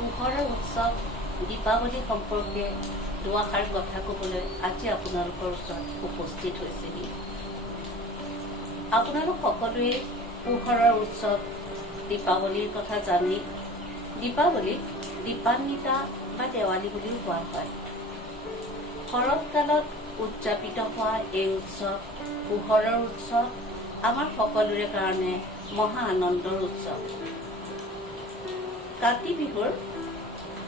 পোহৰৰ উৎসৱ দীপাৱলী সম্পৰ্কে দুআষাৰ কথা ক'বলৈ আজি আপোনালোকৰ ওচৰত উপস্থিত হৈছেহি। আপোনালোক সকলোৱে পোহৰৰ উৎসৱ দীপাৱলীৰ কথা জানি দীপাৱলীক দীপান্বিতা বা দেৱালী বুলিও কোৱা হয়। শৰৎকালত উদযাপিত হোৱা এই উৎসৱ পোহৰৰ উৎসৱ আমাৰ সকলোৰে কাৰণে মহা আনন্দৰ উৎসৱ। কাতি বিহুৰ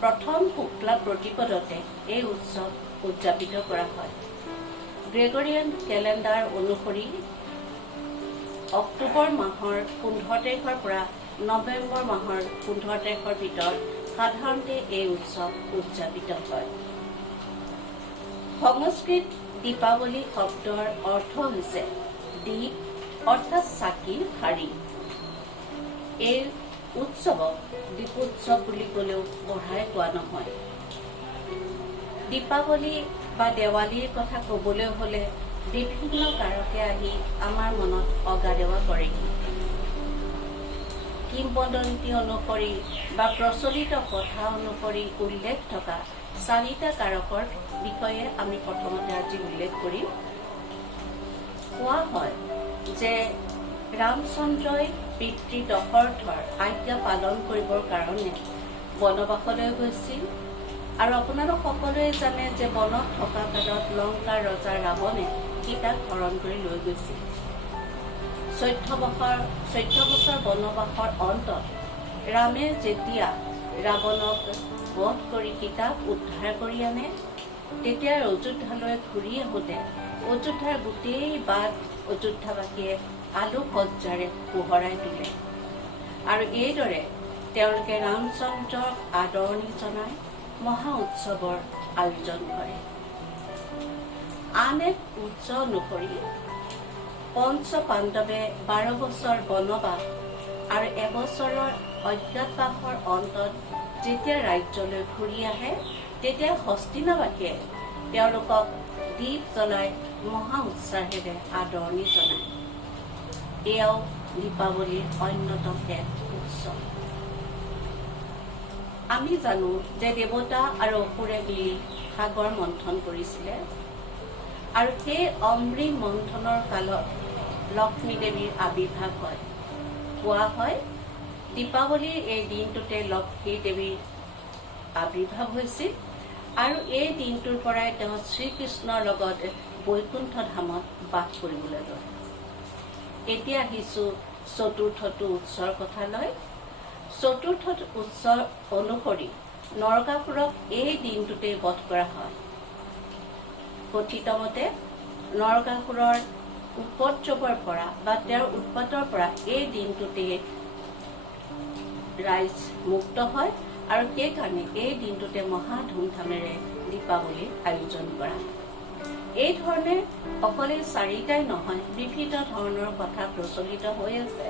প্ৰথম শুক্লা প্ৰতিপদতে এই উৎসৱ উদযাপিত কৰা হয়। গ্ৰেগৰিয়ান কেলেণ্ডাৰ অনুসৰি অক্টোবৰ মাহৰ 15 তাৰিখৰ পৰা নৱেম্বৰ মাহৰ 15 তাৰিখৰ ভিতৰত সাধাৰণতে এই উৎসৱ উদযাপিত হয়। সংস্কৃত দীপাৱলী শব্দৰ অৰ্থ হৈছে দীপ অৰ্থাৎ চাকিৰ শাৰী। এই উৎসৱক দীপোৎসৱ বুলি ক'লেও বঢ়াই কোৱা নহয়। দীপাৱলী বা দেৱালীৰ কথা ক'বলৈ হ'লে বিভিন্ন কাৰকে আহি আমাৰ মনত অগাদেৱা কৰেহি। কিংবদন্তি অনুসৰি বা প্ৰচলিত কথা অনুসৰি উল্লেখ থকা 4টা কাৰকৰ বিষয়ে আমি প্ৰথমতে আজি উল্লেখ কৰিম। কোৱা হয় যে ৰামচন্দ্ৰই পিতৃ দশৰথৰ আজ্ঞা পালন কৰিবৰ কাৰণে বনবাসলৈ গৈছিল। আৰু আপোনালোক সকলোৱে জানে যে বনত থকা কালত লংকাৰ ৰজা ৰাৱণে সীতাক হৰণ কৰি লৈ গৈছিল। 14 বছৰ বনবাসৰ অন্তত ৰামে যেতিয়া ৰাৱণক বধ কৰি সীতাক উদ্ধাৰ কৰি আনে, তেতিয়া অযোধ্যালৈ ঘূৰি আহোঁতে অযোধ্যাৰ গোটেই বাট অযোধ্যাবাসীয়ে আলোকসজ্জাৰে পোহৰাই তোলে। আৰু এইদৰে তেওঁলোকে ৰামচন্দ্ৰক আদৰণি জনাই মহা উৎসৱৰ আয়োজন কৰে। আন এক উৎস অনুসৰি পঞ্চ পাণ্ডৱে 12 বছৰ বনবাস আৰু এবছৰৰ অজ্ঞাতবাসৰ অন্তত যেতিয়া ৰাজ্যলৈ ঘূৰি আহে, তেতিয়া হস্তিনাবাসীয়ে তেওঁলোকক দীপ জ্বলাই মহা উৎসাহেৰে আদৰণি জনায়। এয়াও দীপাৱলীৰ অন্যতম এক উৎসৱ। আমি জানো যে দেৱতা আৰু অসুৰে মিলি সাগৰ মন্থন কৰিছিলে, আৰু সেই অমৃত মন্থনৰ কালত লক্ষ্মী দেৱীৰ আবিৰ্ভাৱ হয়। কোৱা হয় দীপাৱলীৰ এই দিনটোতে লক্ষ্মী দেৱীৰ আবিৰ্ভাৱ হৈছিল, আৰু এই দিনটোৰ পৰাই তেওঁ শ্ৰীকৃষ্ণৰ লগত বৈকুণ্ঠ ধামত বাস কৰিবলৈ লয়। এতিয়া আহিছোঁ চতুৰ্থটো উৎসৰ কথালৈ। চতুৰ্থ উৎসৰ অনুসৰি নৰকাসুৰক এই দিনটোতে বধ কৰা হয়। কথিত মতে নৰকাসুৰৰ উপদ্ৰৱৰ পৰা বা তেওঁৰ উৎপাতৰ পৰা এই দিনটোতে ৰাইজ মুক্ত হয়, আৰু সেইকাৰণে এই দিনটোতে মহা ধুমধামেৰে দীপাৱলীৰ আয়োজন কৰা। এই ধৰণে অকলে 4টাই নহয়, বিভিন্ন ধৰণৰ কথা প্ৰচলিত হৈ আছে,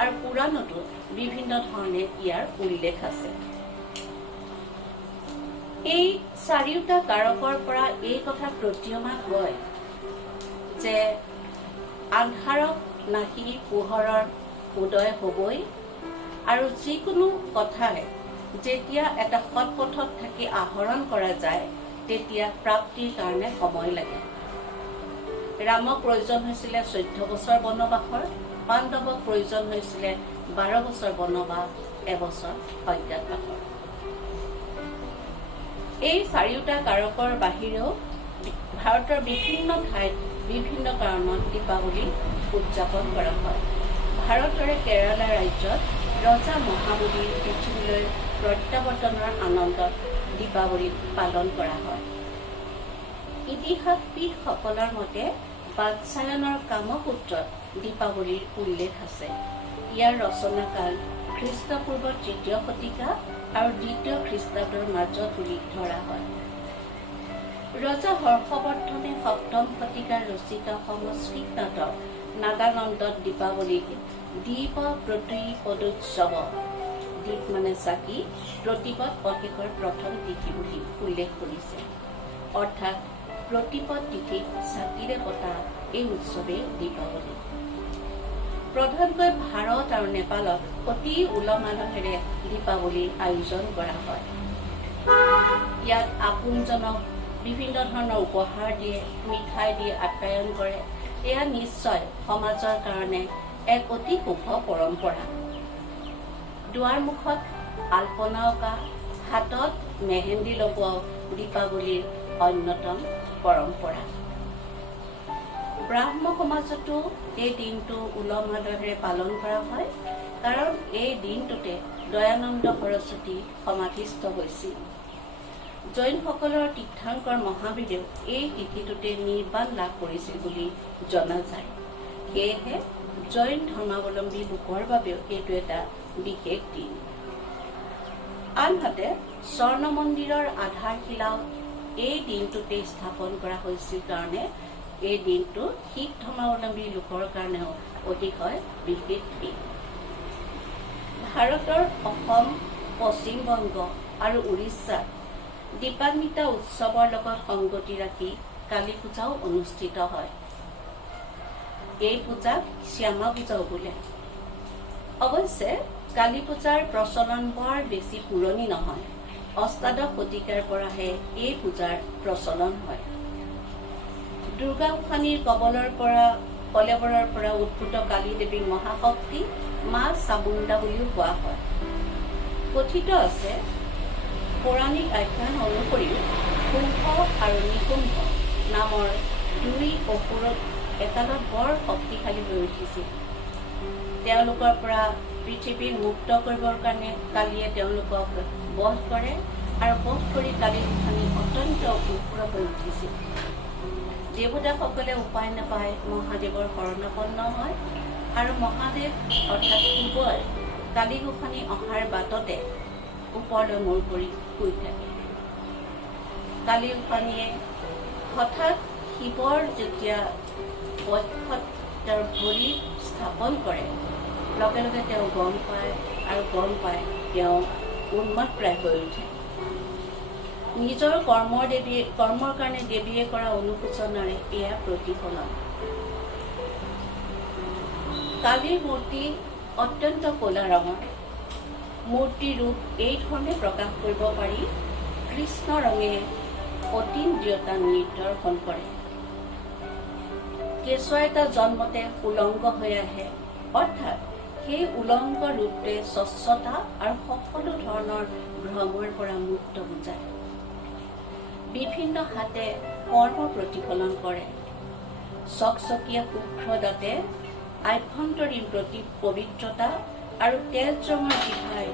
আৰু পুৰাণতো বিভিন্ন ধৰণে ইয়াৰ উল্লেখ আছে। এই 4টা কাৰকৰ পৰা এই কথা প্ৰতীয়মান হয় যে আন্ধাৰক নাহি পোহৰৰ উদয় হ'বই, আৰু যিকোনো কথাই যেতিয়া এটা সৎ পথত থাকি আহৰণ কৰা যায়, তেতিয়া প্ৰাপ্তিৰ কাৰণে সময় লাগে। ৰামক প্ৰয়োজন হৈছিলে 14 বছৰ বনবাসৰ, পাণ্ডৱক প্ৰয়োজন হৈছিলে 12 বছৰ বনবাস, এবছৰ অজ্ঞাতবাসৰ। এই 4টা কাৰকৰ বাহিৰেও ভাৰতৰ বিভিন্ন ঠাইত বিভিন্ন কাৰণত দীপাৱলী উদযাপন কৰা হয়। ভাৰতৰে কেৰালা ৰাজ্যত ৰজা মহাবলীৰ পৃথিৱীলৈ প্ৰত্যাৱৰ্তনৰ আনন্দত দীপাৱলী পালন কৰা হয়। ইতিহাসবিদসকলৰ মতে বাৎসায়নৰ কামসূত্ৰত দীপাৱলীৰ উল্লেখ আছে। ইয়াৰ ৰচনাকাল খ্ৰীষ্টপূৰ্ব 3য় শতিকা আৰু 2য় খ্ৰীষ্টাব্দৰ মাজত বুলি ধৰা হয়। ৰজা হৰ্ষবৰ্ধনে 7ম শতিকাৰ ৰচিত সংস্কৃত নাটক নাগানন্দত দীপাৱলীক দীপ প্ৰতিপদোৎসৱ, দীপ মানে চাকি, প্ৰতিপদ অশেষৰ প্ৰথম তিথি বুলি উল্লেখ কৰিছে। অৰ্থাৎ প্ৰতিপদ তিথিক চাকিৰে পতা এই উৎসৱেই দীপাৱলী। প্ৰধানকৈ ভাৰত আৰু নেপালত অতি উলহ মালহেৰে দীপাৱলী আয়োজন কৰা হয়। ইয়াত আপোনজনক বিভিন্ন ধৰণৰ উপহাৰ দিয়ে, মিঠাই দিয়ে আপ্যায়ন কৰে। এয়া নিশ্চয় সমাজৰ কাৰণে এক অতি শুভ পৰম্পৰা। দুৱাৰ মুখত আলপনা অঁকা, হাতত মেহেন্দি লগোৱাও দীপাৱলীৰ অন্যতম পৰম্পৰা। ব্ৰাহ্ম সমাজতো এই দিনটো উলহ মালহেৰে পালন কৰা হয়, কাৰণ এই দিনটোতে দয়ানন্দ সৰস্বতী সমাধিস্থ হৈছিল। জৈনসকলৰ তীৰ্থংকৰ মহাবীৰেও এই তিথিটোতে নিৰ্বাণ লাভ কৰিছিল বুলি জনা যায়। সেয়েহে জৈন ধৰ্মাৱলম্বী লোকৰ বাবেও এইটো এটা বিশেষ দিন। আনহাতে স্বৰ্ণ মন্দিৰৰ আধাৰশিলাও এই দিনটোতে স্থাপন কৰা হৈছিল কাৰণে এই দিনটো শিখ ধৰ্মাৱলম্বী লোকৰ কাৰণেও অতিশয় বিশেষ দিন। ভাৰতৰ অসম, পশ্চিম বংগ আৰু উৰিষ্যাত দীপান্বিতা উৎসৱৰ লগত সংগতি ৰাখি কালী পূজাও অনুষ্ঠিত হয়। এই পূজাক শ্যামা পূজাও বোলে। অৱশ্যে কালী পূজাৰ প্ৰচলন বৰ বেছি পুৰণি নহয়। অষ্টাদশ শতিকাৰ পৰাহে এই পূজাৰ প্ৰচলন হয়। দুৰ্গা গোসাঁনীৰ কলেবৰৰ পৰা উদ্ভূত কালী দেৱীক মহাশক্তি মা চামুণ্ডা বুলিও কোৱা হয়। কথিত আছে, পৌৰাণিক আখ্যান অনুসৰিও কুম্ভ আৰু নিকুম্ভ নামৰ দুই অসুৰক একালত বৰ শক্তিশালী হৈ উঠিছিল। তেওঁলোকৰ পৰা পৃথিৱীক মুক্ত কৰিবৰ কাৰণে কালীয়ে তেওঁলোকক বধ কৰে আৰু বধ কৰি কালী গোসাঁনী অত্যন্ত উগ্ৰ হৈ উঠিছিল। দেৱতাসকলে উপায় নাপাই মহাদেৱৰ শৰণাপন্ন হয় আৰু মহাদেৱ অৰ্থাৎ শিৱই কালী গোসাঁনী অহাৰ বাটতে ওপৰলৈ মূৰ কৰি শুই থাকে। কালী গোসাঁনীয়ে হঠাৎ শিৱৰ যেতিয়া বক্ষত তেওঁৰ ভৰি স্থাপন কৰে, লগে লগে তেওঁ গম পায় তেওঁ উন্মাদপ্ৰায় হৈ উঠে। নিজৰ কৰ্মৰ কাৰণে দেৱীয়ে কৰা অনুশোচনাৰে এয়া প্ৰতিফলন। কালীৰ মূৰ্তি অত্যন্ত ক'লা ৰঙৰ। মূৰ্তিৰ ৰূপ এই ধৰণে প্ৰকাশ কৰিব পাৰি, কৃষ্ণ ৰঙে অতীন্দ্ৰিয়তা নিদৰ্শন কৰে। কেঁচুৱা এটা জন্মতে উলংগ হৈ আহে, অৰ্থাৎ সেই উলংগ ৰূপে স্বচ্ছতা আৰু সকলো ধৰণৰ ভ্ৰমৰ পৰা মুক্ত বুজায়। বিভিন্ন হাতে কৰ্ম প্ৰতিফলন কৰে। চকচকীয়া শুভ্ৰ দাঁতে আভ্যন্তৰীণ প্ৰতি পবিত্ৰতা আৰু তেজ ৰঙৰ জিভাই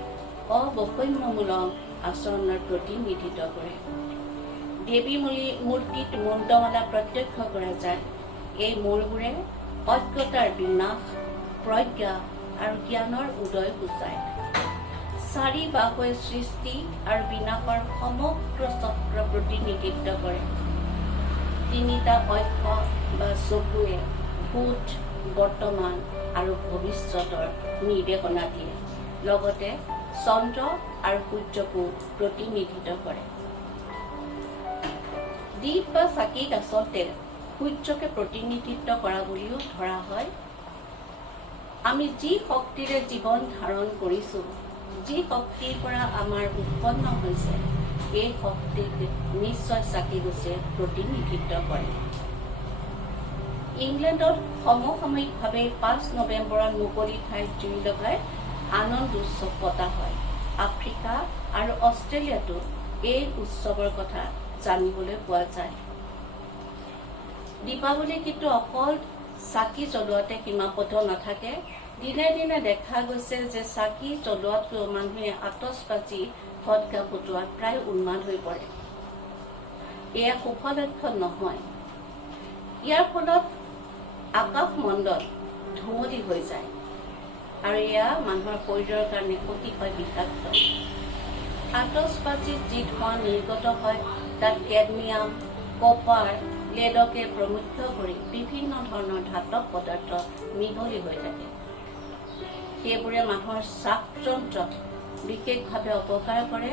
অবৈষম্যমূলক আচৰণৰ প্ৰতিনিধিত্ব কৰে। দেৱী মূৰ্তিত মুণ্ডমালা প্ৰত্যক্ষ কৰা যায়। এই মূৰবোৰে অজ্ঞতাৰ বিনাশ, প্ৰজ্ঞা আৰু জ্ঞানৰ উদয় সূচায়। চাৰি বাহুৱে সৃষ্টি আৰু বিনাশৰ সমগ্ৰ চক্ৰ প্ৰতিনিধিত্ব কৰে। তিনিটা অক্ষ বা চকুৱে ভূত, বৰ্তমান আৰু ভৱিষ্যতৰ নিৰ্দেশনা দিয়ে। লগতে চন্দ্ৰ আৰু সূৰ্যকো প্ৰতিনিধিত্ব কৰে। দীপ বা চাকিক আচলতে সূৰ্যকে প্ৰতিনিধিত্ব কৰা বুলিও ধৰা হয়। আমি যি শক্তিৰে জীৱন ধাৰণ কৰিছো, যি শক্তিৰ পৰা আমাৰ উৎপন্ন হৈছে, এই শক্তিক নিশ্চয় চাকিগছে প্ৰতিনিধিত্ব কৰে। ইংলেণ্ডত সমসাময়িকভাৱে 5 নৱেম্বৰত মুকলি ঠাইত জুই লগাই আনন্দ উৎসৱ পতা হয়। আফ্ৰিকা আৰু অষ্ট্ৰেলিয়াতো এই উৎসৱৰ কথা জানিবলৈ পোৱা যায়। দীপাৱলী কিন্তু অকল চাকি জ্বলোৱাতে সীমাবদ্ধ নাথাকে। দিনে দিনে দেখা গৈছে যে চাকি জ্বলোৱাতকৈ মানুহে আতচবাজি ফটকা ফুটোৱাত প্ৰায় উন্মাদ হৈ পৰে। এয়া শুভ লক্ষণ নহয়। ইয়াৰ ফলত আকাশমণ্ডল ধুঁৱলী হৈ যায় আৰু এয়া মানুহৰ শৰীৰৰ কাৰণে অতিশয় বিষাক্ত। আতচবাজিত যি ধোঁৱা নিৰ্গত হয় তাত কেডমিয়াম, কপাৰ, লেডকে প্ৰমুখ্য কৰি বিভিন্ন ধৰণৰ ধাতৱ পদাৰ্থ মিহলি হৈ থাকে। সেইবোৰে মানুহৰ শ্বাসযন্ত্ৰত বিশেষভাৱে অপকাৰ কৰে।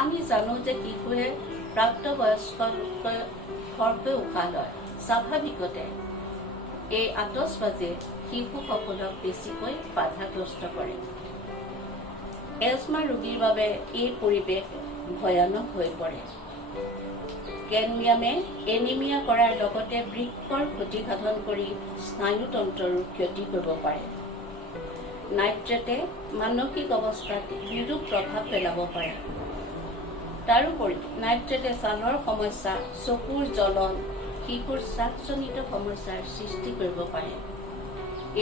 আমি জানো যে শিশুৱে প্ৰাপ্তবয়স্কতকৈ খৰকৈ উশাহ লয়। স্বাভাৱিকতে এই আতচবাজে শিশুসকলক বেছিকৈ বাধাগ্ৰস্ত কৰে। এজমা ৰোগীৰ বাবে এই পৰিৱেশ ভয়ানক হৈ পৰে। কেডমিয়ামে এনিমিয়া কৰাৰ লগতে বৃক্কৰ ক্ষতিসাধন কৰি স্নায়ুতন্ত্ৰৰো ক্ষতি কৰিব পাৰে। নাইট্ৰেটে মানসিক অৱস্থাত বিৰূপ প্ৰভাৱ পেলাব পাৰে। তাৰোপৰি নাইট্ৰেটে ছালৰ সমস্যা, চকুৰ জ্বলন, শিশুৰ শ্বাসজনিত সমস্যাৰ সৃষ্টি কৰিব পাৰে।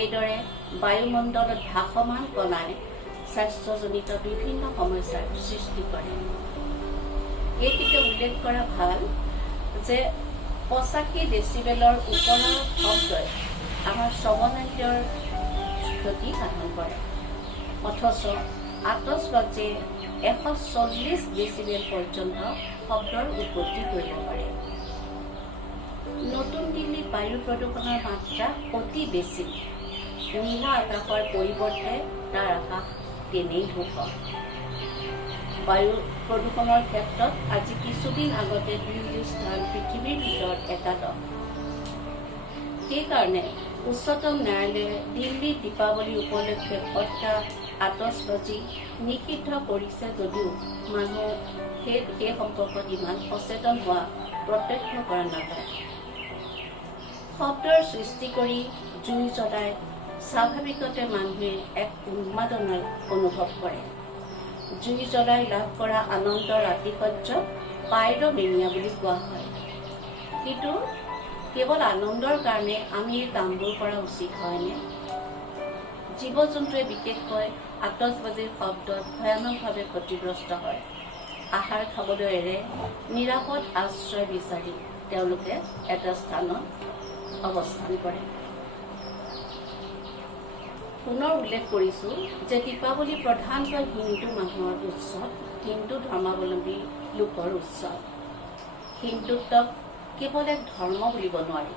এইদৰে বায়ুমণ্ডলত ভাসমান কণাই স্বাস্থ্যজনিত বিভিন্ন সমস্যাৰ সৃষ্টি কৰে। এইখিনিতে উল্লেখ কৰা ভাল যে 85 ডেচিবেলৰ ওপৰৰ শব্দই আমাৰ শ্ৰৱণেন্দ্ৰিয়ৰ ক্ষতি সাধন কৰে, অথচ আতচবাজে 140 ডেচিবেল পৰ্যন্ত শব্দৰ উৎপত্তি কৰিব পাৰে। নতুন দিল্লীত বায়ু প্ৰদূষণৰ মাত্ৰা অতি বেছি। নীলা আকাশৰ পৰিৱৰ্তে তাৰ আকাশ তেনেই ধূসৰ। বায়ু প্ৰদূষণৰ ক্ষেত্ৰত আজি কিছুদিন আগতে দিল্লীৰ স্থান পৃথিৱীৰ ভিতৰত একাদশ। সেইকাৰণে উচ্চতম ন্যায়ালয়ে দিল্লীত দীপাৱলী উপলক্ষে ফটকা, আতচবাজি নিষিদ্ধ কৰিছে যদিও মানুহ সেই সম্পৰ্কত ইমান সচেতন হোৱা প্ৰত্যক্ষ কৰা নাযায়। শব্দৰ সৃষ্টি কৰি জুই জ্বলাই স্বাভাৱিকতে মানুহে এক উন্মাদনাৰ অনুভৱ কৰে। জুই জ্বলাই লাভ কৰা আনন্দৰ আতিশয্যক পাইৰ'মেনিয়া বুলি কোৱা হয়। কিন্তু কেৱল আনন্দৰ কাৰণে আমি এই কামবোৰ কৰা উচিত হয়নে? জীৱ জন্তুৱে বিশেষকৈ আতচবাজিৰ শব্দত ভয়ানকভাৱে ক্ষতিগ্ৰস্ত হয়। আহাৰ খাবলৈ এৰে, নিৰাপদ আশ্ৰয় বিচাৰি তেওঁলোকে এটা স্থানত অৱস্থান কৰে। পুনৰ উল্লেখ কৰিছোঁ যে দীপাৱলী প্ৰধানকৈ হিন্দু মানুহৰ উৎসৱ, হিন্দু ধৰ্মাৱলম্বী লোকৰ উৎসৱ। হিন্দুত্বক কেৱল এক ধৰ্ম বুলিব নোৱাৰি।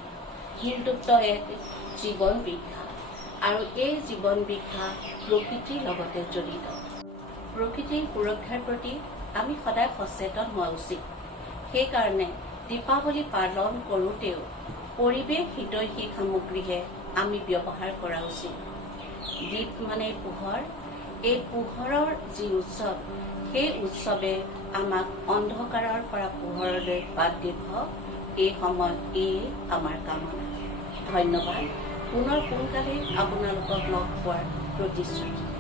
হিন্দুত্ব এক জীৱন বিখ্যা, আৰু এই জীৱন বিখ্যা প্ৰকৃতিৰ লগতে জড়িত। প্ৰকৃতিৰ সুৰক্ষাৰ প্ৰতি আমি সদায় সচেতন হোৱা উচিত। সেইকাৰণে দীপাৱলী পালন কৰোঁতেও পৰিৱেশ হিতৈষী সামগ্ৰীহে আমি ব্যৱহাৰ কৰা উচিত। দীপ মানে পোহৰ। এই পোহৰৰ যি উৎসৱ, সেই উৎসৱে আমাক অন্ধকাৰৰ পৰা পোহৰলৈ বাট দেখুৱাওক। এই সময়ত এই আমাৰ কামনা। ধন্যবাদ। পুনৰ সোনকালে আপোনালোকক লগ পোৱাৰ প্ৰতিশ্ৰুতি।